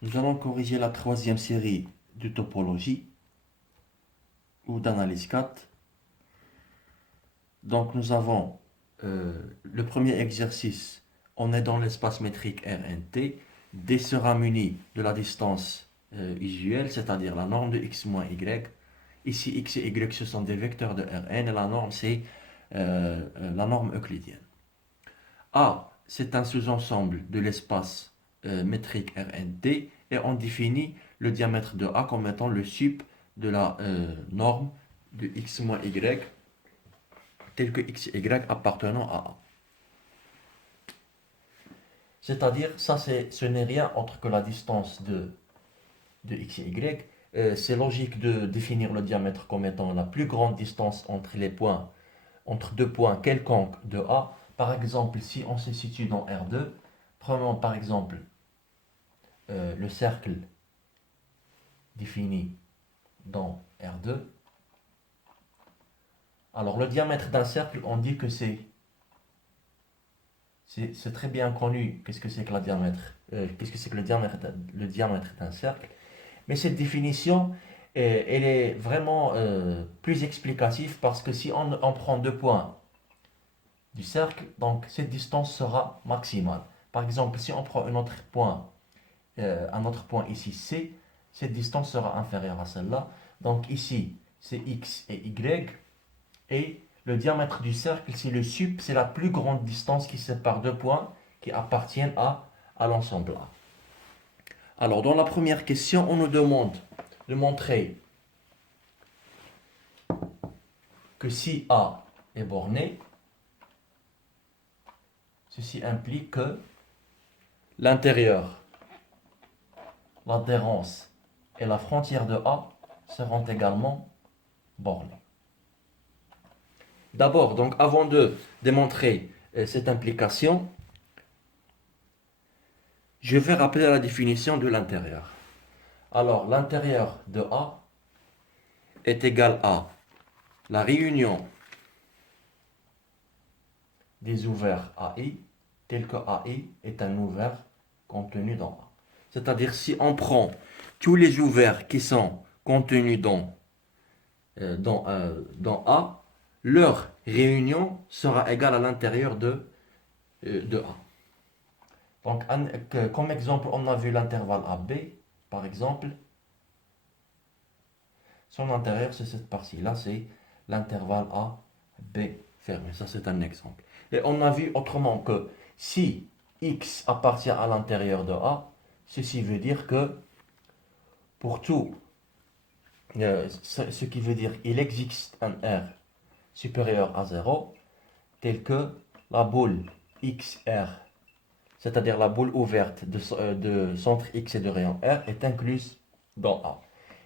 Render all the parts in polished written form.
Nous allons corriger la troisième série de topologie ou d'analyse 4. Donc nous avons le premier exercice. On est dans l'espace métrique Rnt. D sera muni de la distance usuelle, c'est-à-dire la norme de x moins y. Ici, x et y, ce sont des vecteurs de Rn et la norme, c'est la norme euclidienne. A, c'est un sous-ensemble de l'espace métrique Rnt et on définit le diamètre de A comme étant le sup de la norme de x moins y tel que x et y appartenant à A. C'est-à-dire, ça ce n'est rien autre que la distance de x et y. C'est logique de définir le diamètre comme étant la plus grande distance entre les points, entre deux points quelconques de A. Par exemple, si on se situe dans R2, prenons par exemple le cercle défini dans R2. Alors, le diamètre d'un cercle, on dit que c'est très bien connu. Qu'est-ce que c'est que qu'est-ce que c'est que le diamètre d'un cercle? Mais cette définition, elle est vraiment plus explicative parce que si on prend deux points du cercle, donc cette distance sera maximale. Par exemple, si on prend un autre point ici C, cette distance sera inférieure à celle-là. Donc ici, c'est X et Y. Et le diamètre du cercle, c'est le sup, c'est la plus grande distance qui sépare deux points qui appartiennent à l'ensemble A. Alors, dans la première question, on nous demande de montrer que si A est borné, ceci implique que l'intérieur, l'adhérence et la frontière de A seront également bornées. D'abord, donc avant de démontrer cette implication, je vais rappeler la définition de l'intérieur. Alors, l'intérieur de A est égal à la réunion des ouverts AI, tel que AI est un ouvert contenu dans A. C'est-à-dire, si on prend tous les ouverts qui sont contenus dans A, leur réunion sera égale à l'intérieur de A. Donc, comme exemple, on a vu l'intervalle AB, par exemple. Son intérieur, c'est cette partie-là, c'est l'intervalle AB fermé. Ça, c'est un exemple. Et on a vu autrement que si X appartient à l'intérieur de A, ceci veut dire que pour tout, ce qui veut dire qu'il existe un R supérieur à 0, tel que la boule XR, c'est-à-dire la boule ouverte de centre X et de rayon R, est incluse dans A.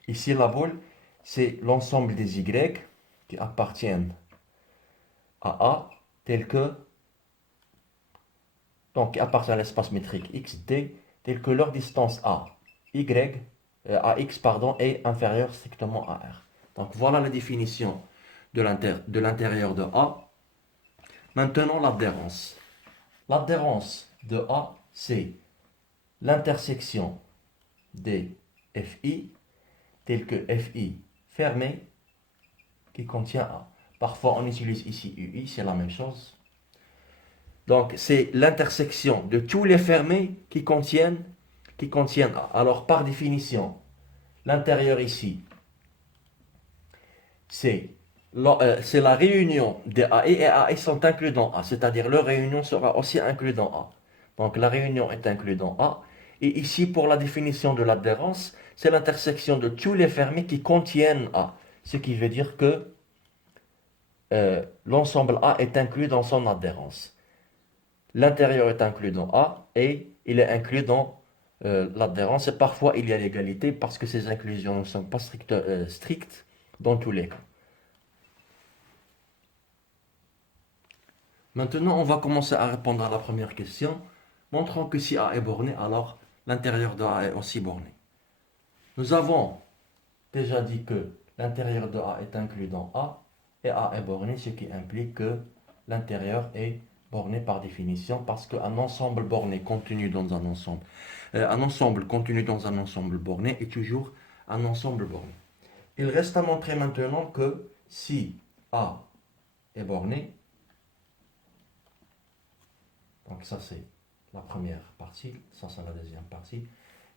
Ici, la boule, c'est l'ensemble des Y qui appartiennent à A, tel que, donc qui appartient à l'espace métrique XD, tel que leur distance AX pardon, est inférieure strictement à R. Donc voilà la définition de l'intérieur de A. Maintenant l'adhérence. L'adhérence de A, c'est l'intersection des FI, tel que FI fermé qui contient A. Parfois on utilise ici UI, c'est la même chose. Donc c'est l'intersection de tous les fermés qui contiennent A. Alors par définition, l'intérieur ici, c'est la réunion de A et A sont inclus dans A, c'est-à-dire leur réunion sera aussi inclue dans A. Donc la réunion est inclue dans A. Et ici, pour la définition de l'adhérence, c'est l'intersection de tous les fermés qui contiennent A. Ce qui veut dire que l'ensemble A est inclus dans son adhérence. L'intérieur est inclus dans A et il est inclus dans l'adhérence. Et parfois, il y a l'égalité parce que ces inclusions ne sont pas strictes dans tous les cas. Maintenant, on va commencer à répondre à la première question. Montrons que si A est borné, alors l'intérieur de A est aussi borné. Nous avons déjà dit que l'intérieur de A est inclus dans A et A est borné, ce qui implique que l'intérieur est Borné par définition, parce qu'un ensemble borné contenu dans un ensemble contenu dans un ensemble borné est toujours un ensemble borné. Il reste à montrer maintenant que si A est borné, donc ça c'est la première partie, ça c'est la deuxième partie.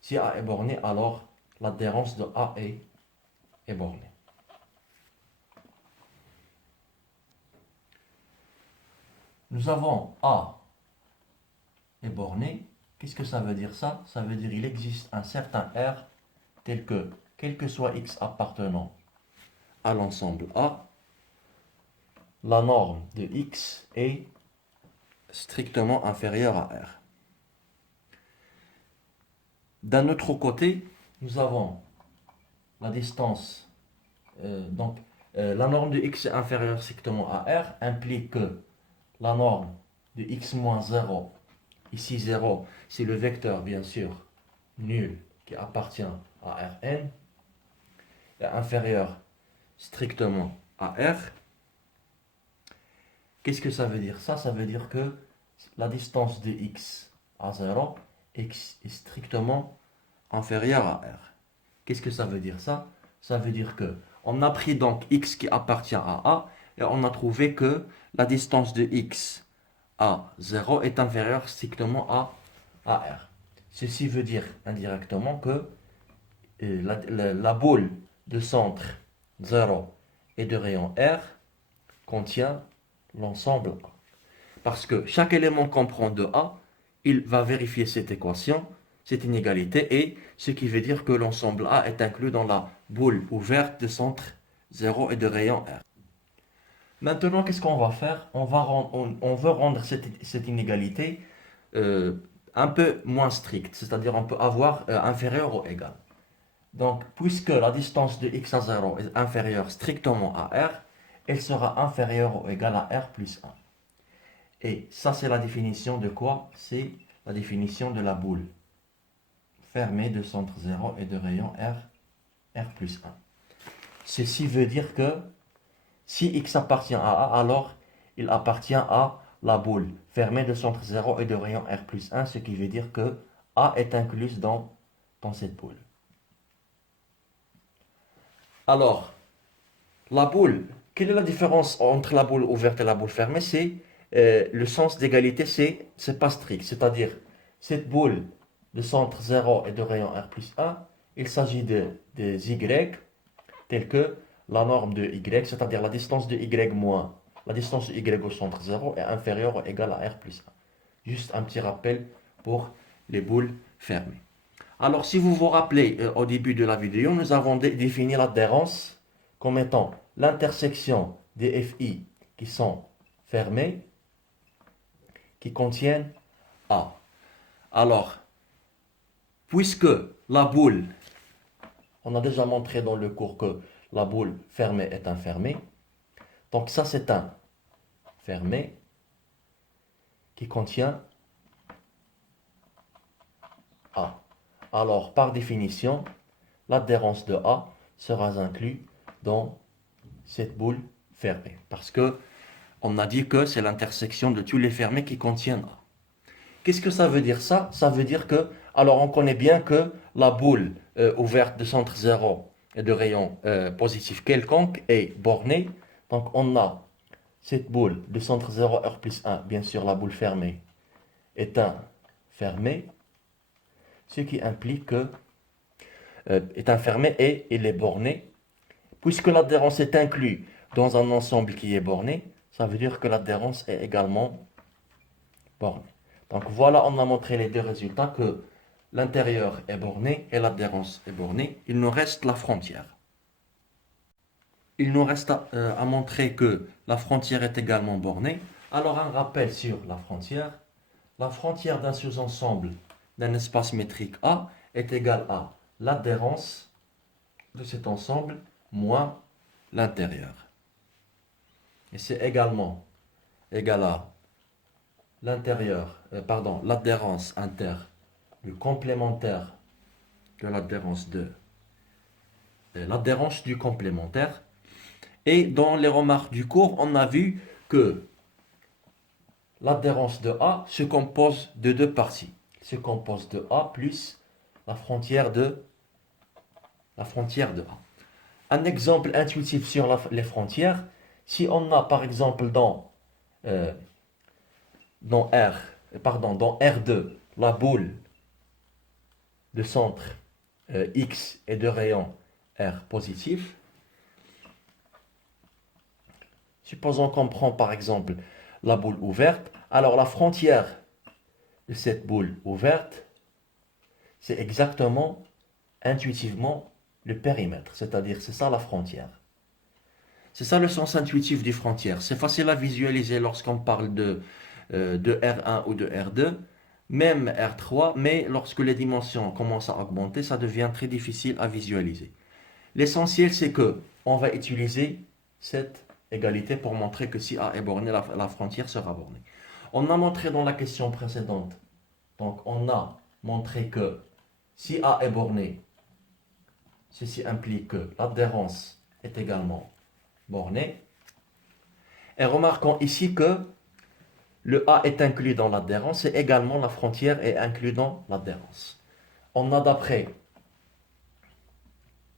Si A est borné, alors l'adhérence de A est bornée. Nous avons A est borné. Qu'est-ce que ça veut dire ça? Ça veut dire qu'il existe un certain R tel que, quel que soit X appartenant à l'ensemble A, la norme de X est strictement inférieure à R. D'un autre côté, nous avons la distance, la norme de X est inférieure strictement à R, implique que la norme de X moins 0, ici 0, c'est le vecteur bien sûr nul qui appartient à Rn, est inférieur strictement à R. Qu'est-ce que ça veut dire? Ça veut dire que la distance de X à 0 est strictement inférieure à R. Qu'est-ce que ça veut dire ça? Ça veut dire que on a pris donc X qui appartient à A et on a trouvé que la distance de X à 0 est inférieure strictement à R. Ceci veut dire indirectement que la boule de centre 0 et de rayon R contient l'ensemble A. Parce que chaque élément qu'on prend de A, il va vérifier cette équation, cette inégalité, et ce qui veut dire que l'ensemble A est inclus dans la boule ouverte de centre 0 et de rayon R. Maintenant, qu'est-ce qu'on va faire? On veut rendre cette inégalité un peu moins stricte, c'est-à-dire on peut avoir inférieur ou égal. Donc, puisque la distance de x à 0 est inférieure strictement à R, elle sera inférieure ou égale à R plus 1. Et ça, c'est la définition de quoi? C'est la définition de la boule fermée de centre 0 et de rayon R plus 1. Ceci veut dire que si x appartient à A, alors il appartient à la boule fermée de centre 0 et de rayon R plus 1, ce qui veut dire que A est incluse dans cette boule. Alors, la boule, quelle est la différence entre la boule ouverte et la boule fermée? C'est le sens d'égalité, c'est pas strict. C'est-à-dire, cette boule de centre 0 et de rayon R plus 1, il s'agit des Y tels que la norme de Y, c'est-à-dire la distance de Y moins la distance de Y au centre 0 est inférieure ou égale à R plus 1. Juste un petit rappel pour les boules fermées. Alors, si vous vous rappelez au début de la vidéo, nous avons défini l'adhérence comme étant l'intersection des FI qui sont fermés, qui contiennent A. Alors, puisque la boule, on a déjà montré dans le cours que la boule fermée est un fermé, donc ça c'est un fermé qui contient A. Alors, par définition, l'adhérence de A sera inclue dans cette boule fermée. Parce que on a dit que c'est l'intersection de tous les fermés qui contiennent A. Qu'est-ce que ça veut dire ça? Ça veut dire que, alors on connaît bien que la boule ouverte de centre 0 et de rayon positif quelconque est bornée. Donc on a cette boule de centre 0 R plus 1, bien sûr la boule fermée, est un fermé, ce qui implique que est un fermé et il est borné. Puisque l'adhérence est inclue dans un ensemble qui est borné, ça veut dire que l'adhérence est également bornée. Donc voilà, on a montré les deux résultats, que l'intérieur est borné et l'adhérence est bornée. Il nous reste la frontière. Il nous reste à montrer que la frontière est également bornée. Alors un rappel sur la frontière. La frontière d'un sous-ensemble d'un espace métrique A est égale à l'adhérence de cet ensemble moins l'intérieur. Et c'est également égal à l'adhérence inter le complémentaire de l'adhérence du complémentaire. Et dans les remarques du cours, on a vu que l'adhérence de A se compose de deux parties. Il se compose de A plus la frontière de, la frontière de A. Un exemple intuitif sur les frontières, si on a par exemple euh, dans R2 la boule de centre X et de rayon R positif, supposons qu'on prend par exemple la boule ouverte, alors la frontière de cette boule ouverte, c'est exactement, intuitivement, le périmètre, c'est-à-dire c'est ça la frontière. C'est ça le sens intuitif des frontières. C'est facile à visualiser lorsqu'on parle de R1 ou de R2, même R3, mais lorsque les dimensions commencent à augmenter, ça devient très difficile à visualiser. L'essentiel, c'est que on va utiliser cette égalité pour montrer que si A est borné, la frontière sera bornée. On a montré dans la question précédente, donc on a montré que si A est borné, ceci implique que l'adhérence est également bornée. Et remarquons ici que le A est inclus dans l'adhérence et également la frontière est inclue dans l'adhérence. On a d'après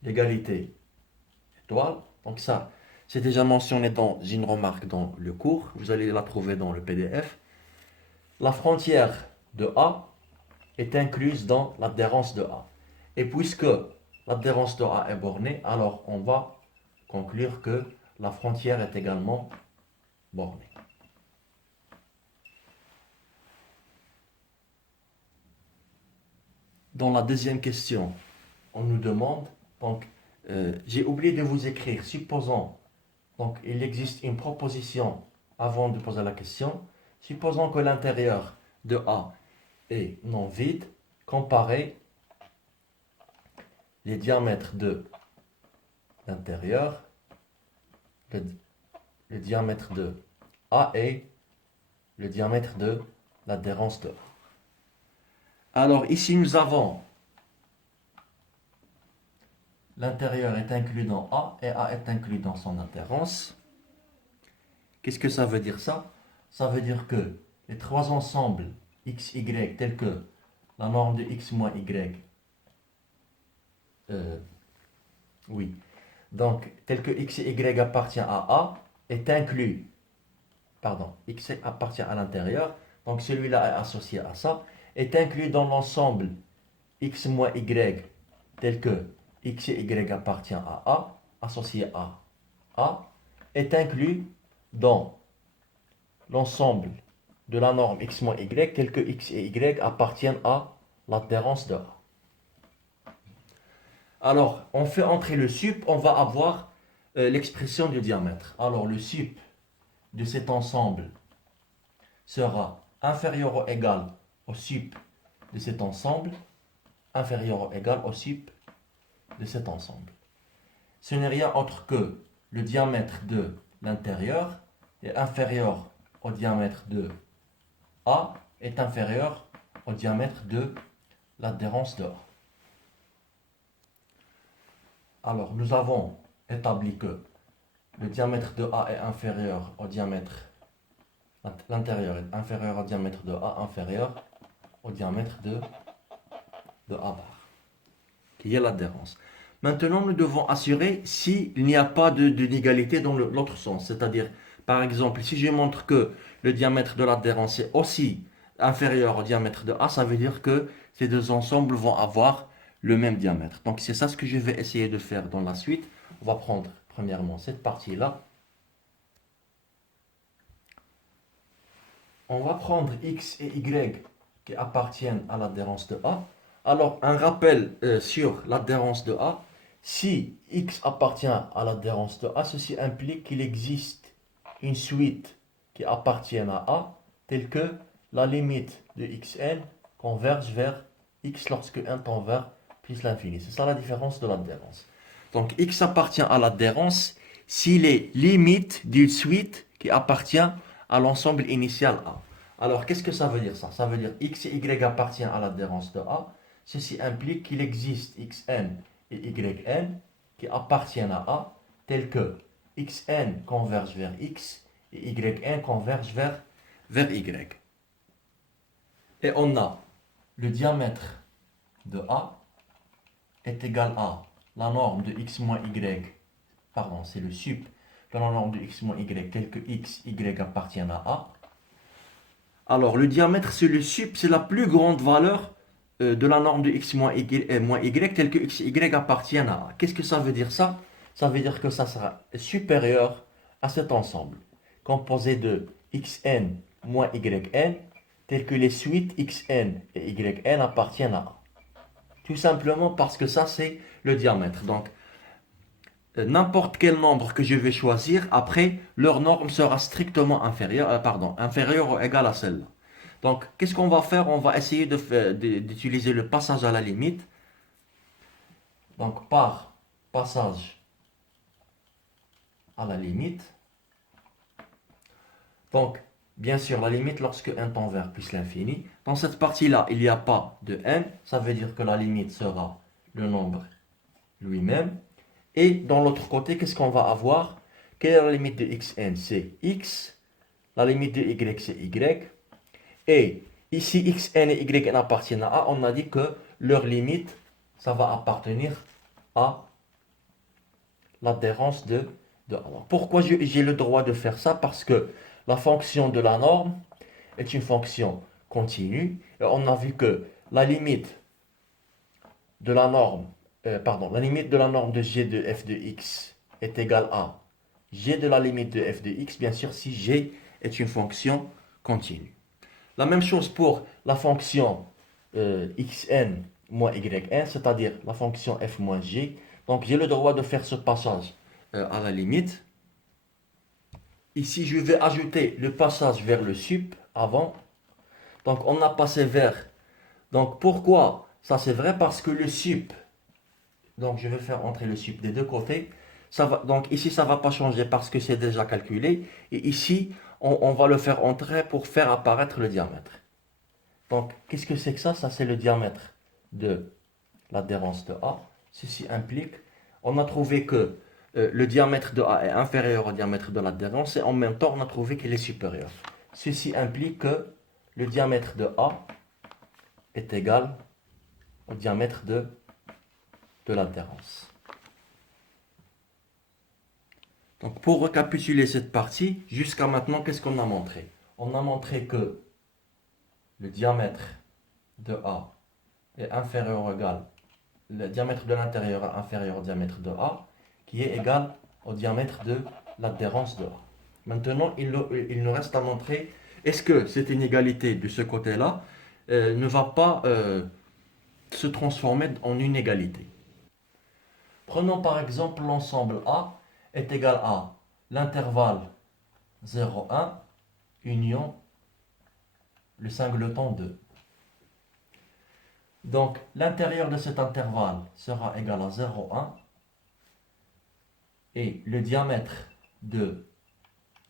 l'égalité étoile, donc ça, c'est déjà mentionné dans une remarque dans le cours, vous allez la trouver dans le PDF. La frontière de A est incluse dans l'adhérence de A. Et puisque l'adhérence de A est bornée, alors on va conclure que la frontière est également bornée. Dans la deuxième question, on nous demande, donc j'ai oublié de vous écrire, supposons, donc il existe une proposition avant de poser la question, supposons que l'intérieur de A est non vide, comparez les diamètres de l'intérieur, le diamètre de A et le diamètre de l'adhérence de A. Alors ici nous avons l'intérieur est inclus dans A et A est inclus dans son adhérence. Qu'est-ce que ça veut dire ça? Ça veut dire que les trois ensembles x, y tels que la norme de x moins y, oui, donc tel que x et y appartient à A est inclus, pardon, x appartient à l'intérieur, donc celui-là est associé à ça, est inclus dans l'ensemble x moins y tel que x et y appartient à A, associé à A, est inclus dans l'ensemble de la norme x moins y tel que x et y appartiennent à l'adhérence de A. Alors, on fait entrer le sup, on va avoir l'expression du diamètre. Alors, le sup de cet ensemble sera inférieur ou égal au sup de cet ensemble, inférieur ou égal au sup de cet ensemble. Ce n'est rien autre que le diamètre de l'intérieur est inférieur au diamètre de A est inférieur au diamètre de l'adhérence de A. Alors, nous avons établi que le diamètre de A est inférieur au diamètre, l'intérieur est inférieur au diamètre de A, inférieur au diamètre de A bar, qui est l'adhérence. Maintenant, nous devons assurer s'il n'y a pas d'inégalité dans l'autre sens. C'est-à-dire, par exemple, si je montre que le diamètre de l'adhérence est aussi inférieur au diamètre de A, ça veut dire que ces deux ensembles vont avoir le même diamètre. Donc, c'est ça ce que je vais essayer de faire dans la suite. On va prendre premièrement cette partie-là. On va prendre x et y qui appartiennent à l'adhérence de A. Alors, un rappel sur l'adhérence de A. Si x appartient à l'adhérence de A, ceci implique qu'il existe une suite qui appartient à A, telle que la limite de xn converge vers x lorsque n tend vers plus l'infini. C'est ça la différence de l'adhérence. Donc x appartient à l'adhérence si les limites d'une suite qui appartient à l'ensemble initial A. Alors qu'est-ce que ça veut dire ça? Ça veut dire x et y appartient à l'adhérence de A. Ceci implique qu'il existe xn et yn qui appartiennent à A, tels que xn converge vers x et yn converge vers vers y. Et on a le diamètre de A est égal à la norme de x moins y, pardon, c'est le sup de la norme de x moins y, tel que x, y appartiennent à A. Alors, le diamètre, c'est le sup, c'est la plus grande valeur de la norme de x moins y, tel que x, y appartiennent à A. Qu'est-ce que ça veut dire ça? Ça veut dire que ça sera supérieur à cet ensemble, composé de xn moins yn, tel que les suites xn et yn appartiennent à A. Tout simplement parce que ça, c'est le diamètre. Donc, n'importe quel nombre que je vais choisir, après, leur norme sera strictement inférieure ou égale à celle-là. Donc, qu'est-ce qu'on va faire? On va essayer d'utiliser le passage à la limite. Donc, par passage à la limite. Donc, bien sûr, la limite lorsque n tend vers plus l'infini. Dans cette partie-là, il n'y a pas de n. Ça veut dire que la limite sera le nombre lui-même. Et dans l'autre côté, qu'est-ce qu'on va avoir? Quelle est la limite de xn? C'est x. La limite de y, c'est y. Et ici, xn et yn appartiennent à A. On a dit que leur limite, ça va appartenir à l'adhérence de A. Pourquoi j'ai le droit de faire ça? Parce que la fonction de la norme est une fonction continue. Et on a vu que la limite de la norme, la limite de la norme de g de f de x est égale à g de la limite de f de x, bien sûr, si g est une fonction continue. La même chose pour la fonction xn moins yn, c'est-à-dire la fonction f moins g. Donc j'ai le droit de faire ce passage à la limite. Ici, je vais ajouter le passage vers le sup avant. Donc on a passé vers. Donc pourquoi ça c'est vrai? Parce que le sup, donc je vais faire entrer le sup des deux côtés. Donc ici ça ne va pas changer parce que c'est déjà calculé. Et ici, on va le faire entrer pour faire apparaître le diamètre. Donc qu'est-ce que c'est que ça? Ça c'est le diamètre de l'adhérence de A. Ceci implique, on a trouvé que le diamètre de A est inférieur au diamètre de l'adhérence et en même temps on a trouvé qu'il est supérieur. Ceci implique que le diamètre de A est égal au diamètre de l'adhérence. Donc pour récapituler cette partie, jusqu'à maintenant, qu'est-ce qu'on a montré? On a montré que le diamètre de A est inférieur ou égal, le diamètre de l'intérieur est inférieur au diamètre de A, qui est égal au diamètre de l'adhérence de A. Maintenant, il nous reste à montrer, est-ce que cette inégalité de ce côté-là ne va pas se transformer en une égalité? Prenons par exemple l'ensemble A est égal à l'intervalle 0, 1, union le singleton 2. Donc, l'intérieur de cet intervalle sera égal à 0, 1. Et le diamètre de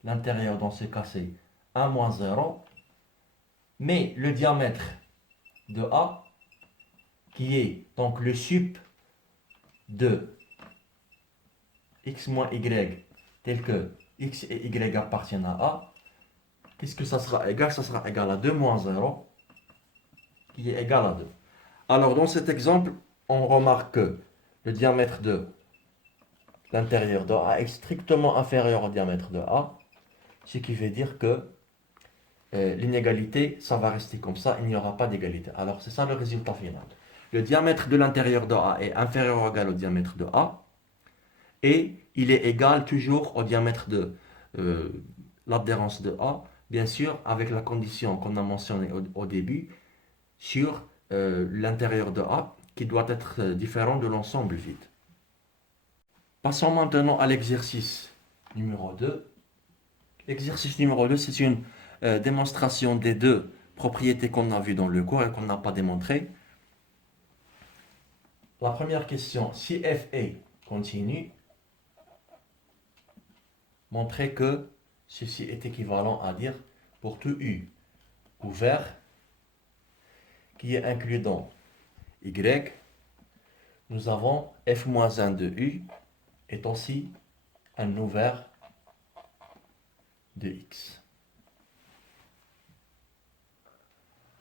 l'intérieur, dans ce cas, c'est 1 moins 0. Mais le diamètre de A, qui est donc le sup de x moins y, tel que x et y appartiennent à A, qu'est-ce que ça sera égal? Ça sera égal à 2 moins 0, qui est égal à 2. Alors, dans cet exemple, on remarque que le diamètre de l'intérieur de A est strictement inférieur au diamètre de A, ce qui veut dire que l'inégalité, ça va rester comme ça, il n'y aura pas d'égalité. Alors, c'est ça le résultat final. Le diamètre de l'intérieur de A est inférieur ou égal au diamètre de A, et il est égal toujours au diamètre de l'adhérence de A, bien sûr, avec la condition qu'on a mentionnée au début, sur l'intérieur de A, qui doit être différent de l'ensemble vide. Passons maintenant à l'exercice numéro 2. L'exercice numéro 2, c'est une démonstration des deux propriétés qu'on a vues dans le cours et qu'on n'a pas démontrées. La première question, si f est continu, montrez que ceci est équivalent à dire pour tout U ouvert qui est inclus dans Y, nous avons f-1 de U est aussi un ouvert de X.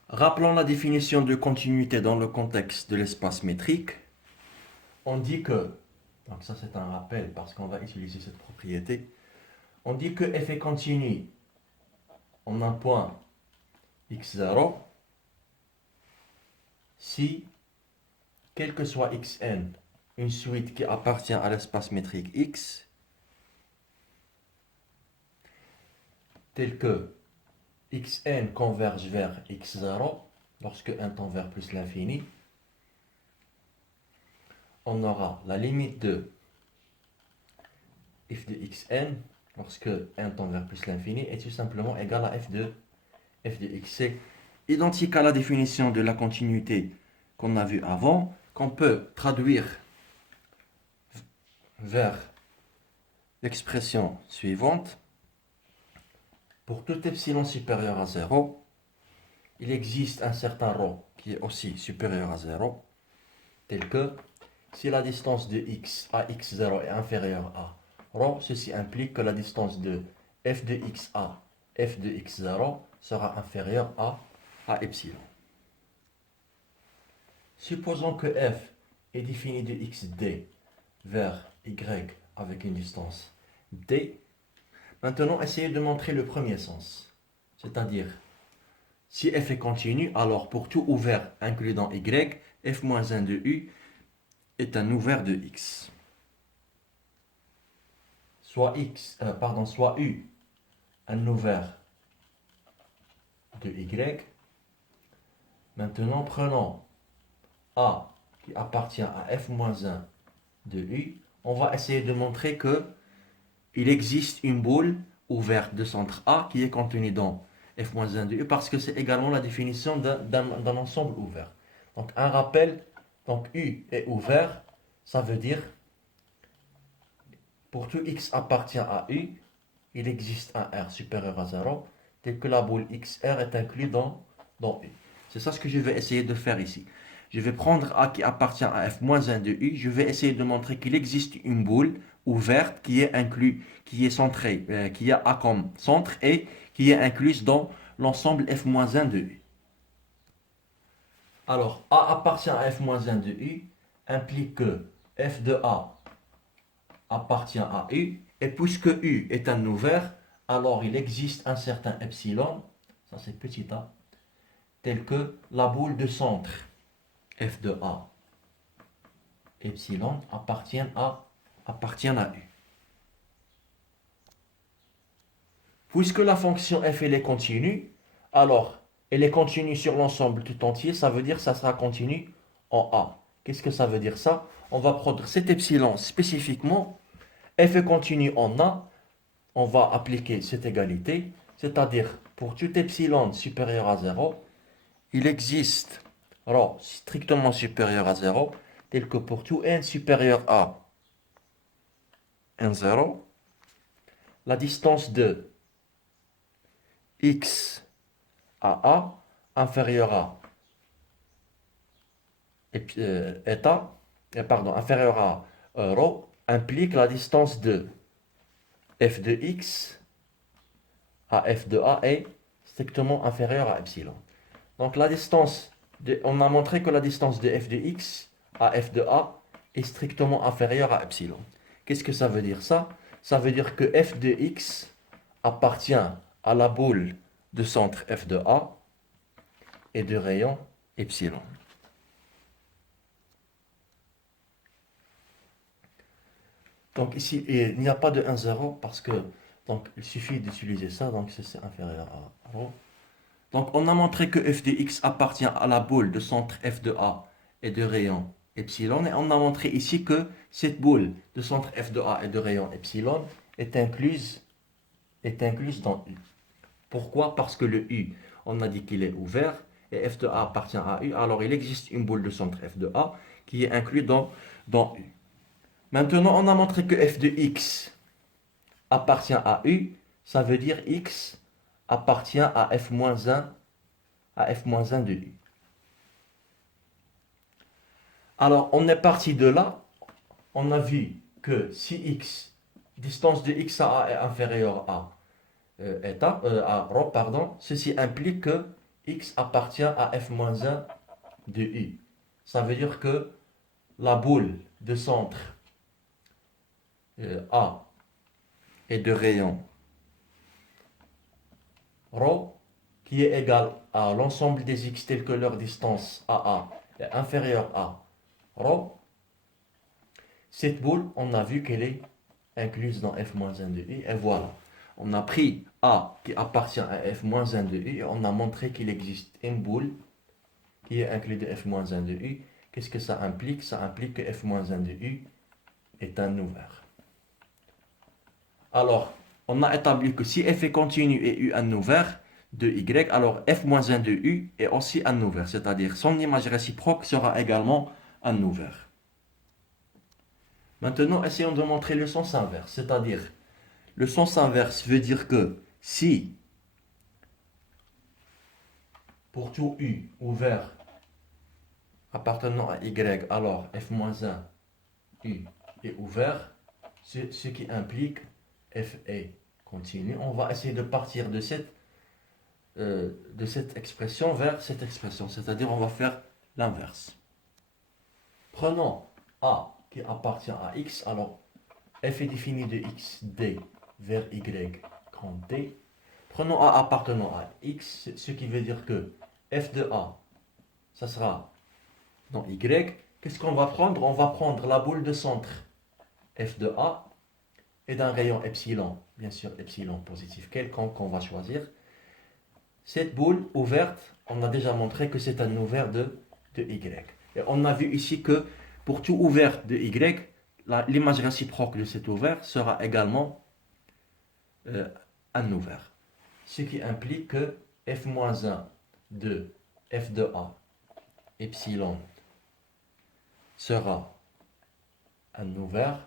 Rappelons la définition de continuité dans le contexte de l'espace métrique. On dit que, donc ça c'est un rappel parce qu'on va utiliser cette propriété, on dit que f est continu en un point x0 si, quel que soit xn, une suite qui appartient à l'espace métrique x, tel que xn converge vers x0, lorsque n tend vers plus l'infini, on aura la limite de f de xn, lorsque n tend vers plus l'infini, est tout simplement égal à f de x. C'est identique à la définition de la continuité qu'on a vue avant, qu'on peut traduire vers l'expression suivante. Pour tout epsilon supérieur à 0, il existe un certain ρ qui est aussi supérieur à 0, tel que si la distance de x à x0 est inférieure à ρ, ceci implique que la distance de f de x à f de x0 sera inférieure à epsilon. Supposons que f est défini de xd vers y avec une distance d. Maintenant, essayez de montrer le premier sens. C'est-à-dire, si f est continu, alors pour tout ouvert inclus dans y, f-1 de u est un ouvert de x. Soit u, un ouvert de y. Maintenant, prenons a qui appartient à f-1 de u. On va essayer de montrer que il existe une boule ouverte de centre A qui est contenue dans f-1 de u parce que c'est également la définition d'un ensemble ouvert. Donc un rappel, donc u est ouvert, ça veut dire pour tout x appartient à u, il existe un R supérieur à 0 tel que la boule XR est inclue dans u. C'est ça ce que je vais essayer de faire ici. Je vais prendre A qui appartient à f-1 de u, je vais essayer de montrer qu'il existe une boule ouverte qui est inclus, qui est centrée, qui a A comme centre et qui est incluse dans l'ensemble f-1 de u. Alors, A appartient à f-1 de u implique que f de A appartient à u, et puisque u est un ouvert, alors il existe un certain epsilon, ça c'est petit a, tel que la boule de centre f de A epsilon appartient à u. Puisque la fonction f elle est continue, alors elle est continue sur l'ensemble tout entier, ça veut dire que ça sera continu en A. Qu'est-ce que ça veut dire ça? On va prendre cet epsilon spécifiquement, f est continu en A, on va appliquer cette égalité, c'est-à-dire pour tout epsilon supérieur à 0, il existe ρ strictement supérieur à 0, tel que pour tout n supérieur à n0, la distance de x à A inférieure à inférieure à ρ implique la distance de f de x à f de A est strictement inférieure à epsilon. Donc la distance, on a montré que la distance de f de x à f de A est strictement inférieure à epsilon. Qu'est-ce que ça veut dire ça? Ça veut dire que f de x appartient à la boule de centre f de A et de rayon epsilon. Donc ici, il n'y a pas de 1, 0 parce que donc, il suffit d'utiliser ça, donc c'est inférieur à ρ. Donc on a montré que f de x appartient à la boule de centre f de A et de rayon epsilon. Et on a montré ici que cette boule de centre f de A et de rayon epsilon est incluse dans U. Pourquoi? Parce que le U, on a dit qu'il est ouvert et f de A appartient à U. Alors il existe une boule de centre f de A qui est inclue dans U. Maintenant, on a montré que f de x appartient à U. Ça veut dire x appartient à f-1 de U. Alors, on est parti de là. On a vu que si x, distance de x à A est inférieure à ρ, ceci implique que x appartient à f-1 de u. Ça veut dire que la boule de centre A et de rayon ρ qui est égal à l'ensemble des x tels que leur distance AA est inférieure à ρ, cette boule, on a vu qu'elle est incluse dans f-1 de u, et voilà. On a pris A qui appartient à f-1 de u et on a montré qu'il existe une boule qui est incluse de f-1 de u. Qu'est-ce que ça implique? Ça implique que f-1 de u est un ouvert. Alors, on a établi que si f est continu et u un ouvert de y, alors f-1 de u est aussi un ouvert, c'est-à-dire son image réciproque sera également un ouvert. Maintenant, essayons de montrer le sens inverse, c'est-à-dire le sens inverse veut dire que si pour tout u ouvert appartenant à y, alors f-1 u est ouvert, ce qui implique f est continu. On va essayer de partir de cette expression vers cette expression, c'est-à-dire on va faire l'inverse. Prenons A qui appartient à x, alors f est défini de x d vers y grand D. Prenons A appartenant à x, ce qui veut dire que f de A, ça sera dans y. Qu'est-ce qu'on va prendre? On va prendre la boule de centre f de A et d'un rayon epsilon, bien sûr epsilon positif quelconque qu'on va choisir. Cette boule ouverte, on a déjà montré que c'est un ouvert de y. Et on a vu ici que pour tout ouvert de y, l'image réciproque de cet ouvert sera également un ouvert. Ce qui implique que f-1 de f de A epsilon sera un ouvert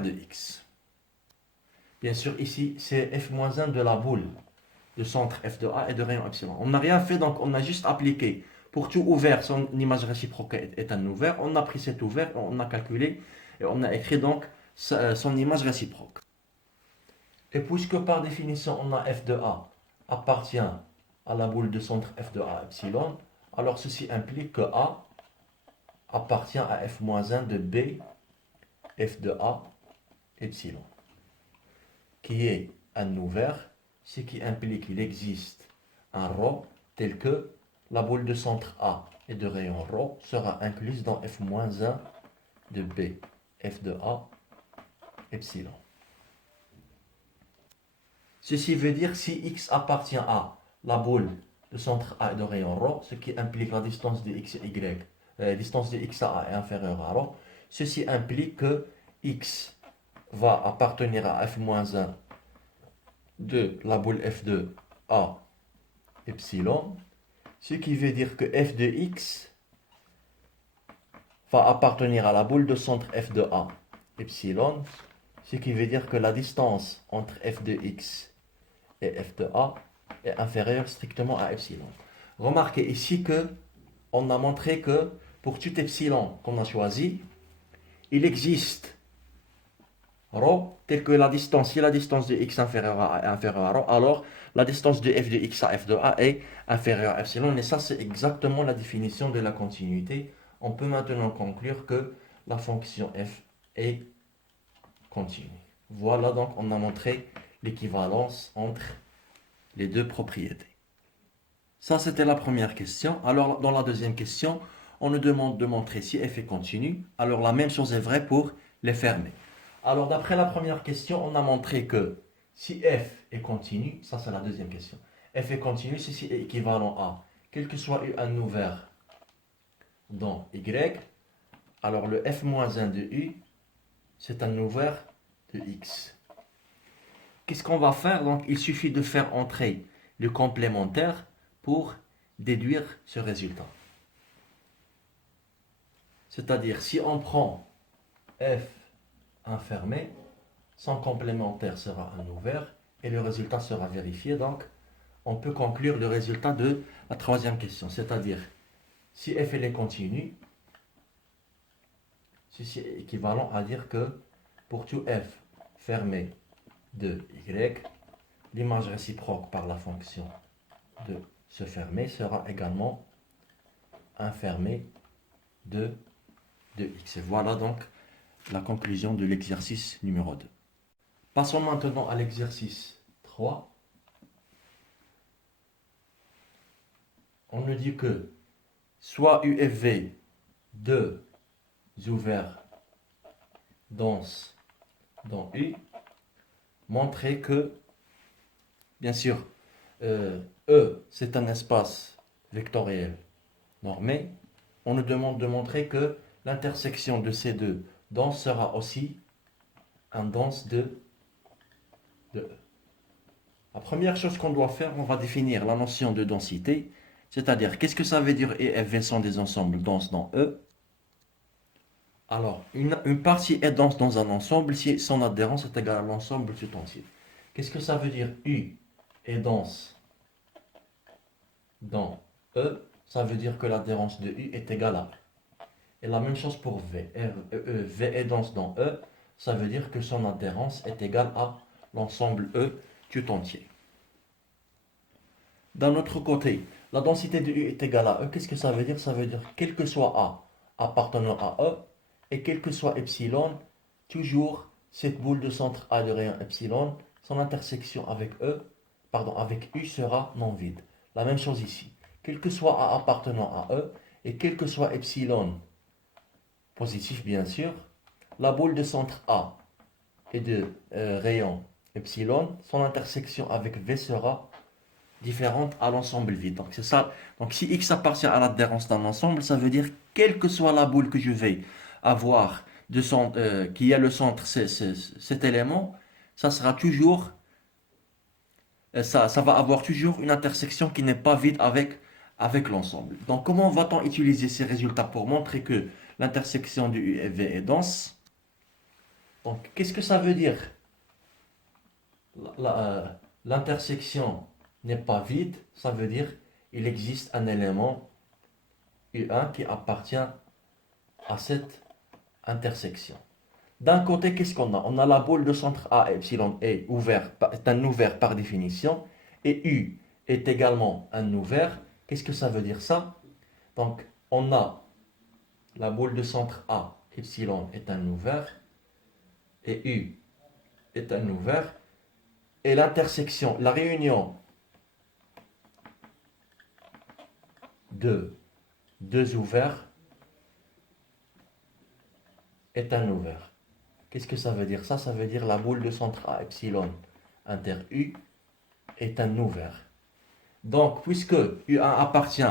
de x. Bien sûr, ici, c'est f-1 de la boule de centre f de A et de rayon epsilon. On n'a rien fait, donc on a juste appliqué. Pour tout ouvert, son image réciproque est un ouvert. On a pris cet ouvert, on a calculé et on a écrit donc son image réciproque. Et puisque par définition, on a f de A appartient à la boule de centre f de A epsilon, alors ceci implique que A appartient à f-1 de B f de A epsilon, qui est un ouvert, ce qui implique qu'il existe un ρ tel que la boule de centre A et de rayon ρ sera incluse dans f-1 de B f de A epsilon. Ceci veut dire si x appartient à la boule de centre A et de rayon ρ, ce qui implique la distance de x et y, distance de x à A est inférieure à ρ, ceci implique que x va appartenir à f-1 de la boule f de A epsilon, ce qui veut dire que f de x va appartenir à la boule de centre f de A epsilon, ce qui veut dire que la distance entre f de x et f de A est inférieure strictement à epsilon. Remarquez ici que on a montré que pour tout epsilon qu'on a choisi, il existe ρ tel que la distance, si la distance de x inférieure à A est inférieure à ρ, alors la distance de f de x à f de A est inférieure à epsilon. Et ça, c'est exactement la définition de la continuité. On peut maintenant conclure que la fonction f est continue. Voilà, donc on a montré l'équivalence entre les deux propriétés. Ça, c'était la première question. Alors, dans la deuxième question, on nous demande de montrer si f est continu. Alors, la même chose est vraie pour les fermés. Alors, d'après la première question, on a montré que si f est continu, ça c'est la deuxième question, f est continu, ceci est équivalent à, quel que soit u un ouvert dans y, alors le f-1 de u, c'est un ouvert de x. Qu'est-ce qu'on va faire? Donc, il suffit de faire entrer le complémentaire pour déduire ce résultat. C'est-à-dire, si on prend f fermé, son complémentaire sera un ouvert et le résultat sera vérifié. Donc, on peut conclure le résultat de la troisième question. C'est-à-dire, si f est continu, ceci est équivalent à dire que pour tout f fermé de y, l'image réciproque par la fonction de se fermer sera également infermé de x. Et voilà donc la conclusion de l'exercice numéro 2. Passons maintenant à l'exercice 3. On nous dit que soit U et V, deux ouverts denses dans U, montrer que, bien sûr, E, c'est un espace vectoriel normé. On nous demande de montrer que l'intersection de ces deux denses sera aussi un dense de E. La première chose qu'on doit faire, on va définir la notion de densité, c'est-à-dire qu'est-ce que ça veut dire E et V sont des ensembles denses dans E. Alors, une partie est dense dans un ensemble si son adhérence est égale à l'ensemble tout entier. Qu'est-ce que ça veut dire U est dense dans E? Ça veut dire que l'adhérence de U est égale à E. Et la même chose pour V. V est dense dans E, ça veut dire que son adhérence est égale à l'ensemble E tout entier. D'un autre côté, la densité de U est égale à E. Qu'est-ce que ça veut dire? Ça veut dire quel que soit A appartenant à E, et quel que soit epsilon, toujours cette boule de centre A de rayon epsilon, son intersection avec avec U sera non vide. La même chose ici. Quel que soit A appartenant à E, et quel que soit epsilon, positif bien sûr, la boule de centre A et de rayon epsilon, son intersection avec V sera différente à l'ensemble vide. Donc c'est ça. Donc si X appartient à l'adhérence d'un ensemble, ça veut dire quelle que soit la boule que je vais avoir qui a le centre, cet élément, ça sera toujours, ça va avoir toujours une intersection qui n'est pas vide avec l'ensemble. Donc comment va-t-on utiliser ces résultats pour montrer que l'intersection de U et V est dense? Donc qu'est-ce que ça veut dire? L'intersection n'est pas vide, ça veut dire il existe un élément U1 qui appartient à cette intersection. D'un côté, qu'est-ce qu'on a? On a la boule de centre A epsilon est un ouvert par définition, et U est également un ouvert. Qu'est-ce que ça veut dire ça? Donc, on a la boule de centre A epsilon est un ouvert, et U est un ouvert, et l'intersection, la réunion de deux ouverts est un ouvert. Qu'est-ce que ça veut dire? Ça veut dire la boule de centre A epsilon inter U est un ouvert. Donc, puisque U1 appartient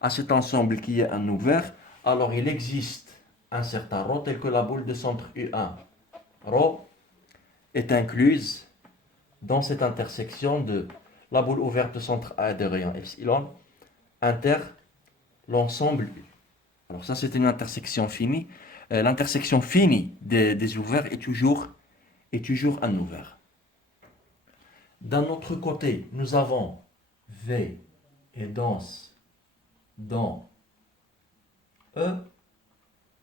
à cet ensemble qui est un ouvert, alors il existe un certain ρ tel que la boule de centre U1 ρ est incluse dans cette intersection de la boule ouverte de centre A de rayon epsilon inter l'ensemble U. Alors ça, c'est une intersection finie. L'intersection finie des ouverts est toujours un ouvert. D'un autre côté, nous avons V est dense dans E,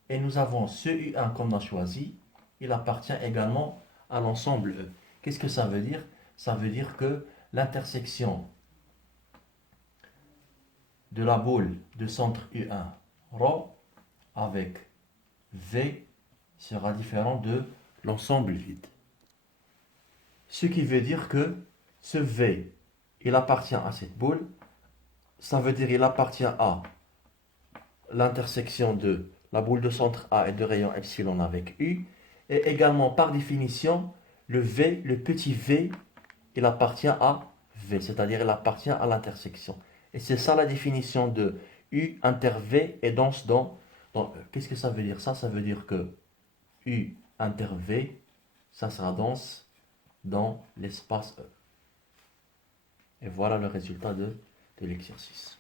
et nous avons ce U1 qu'on a choisi, il appartient également à l'ensemble E. Qu'est-ce que ça veut dire? Ça veut dire que l'intersection de la boule de centre U1 ρ avec V sera différent de l'ensemble vide. Ce qui veut dire que ce V, il appartient à cette boule, ça veut dire qu'il appartient à l'intersection de la boule de centre A et de rayon epsilon avec U, et également par définition, le V, le petit V, il appartient à V, c'est-à-dire il appartient à l'intersection. Et c'est ça la définition de U inter V est dense dans E. Qu'est-ce que ça veut dire? Ça veut dire que U inter V, ça sera dense dans l'espace E. Et voilà le résultat de l'exercice.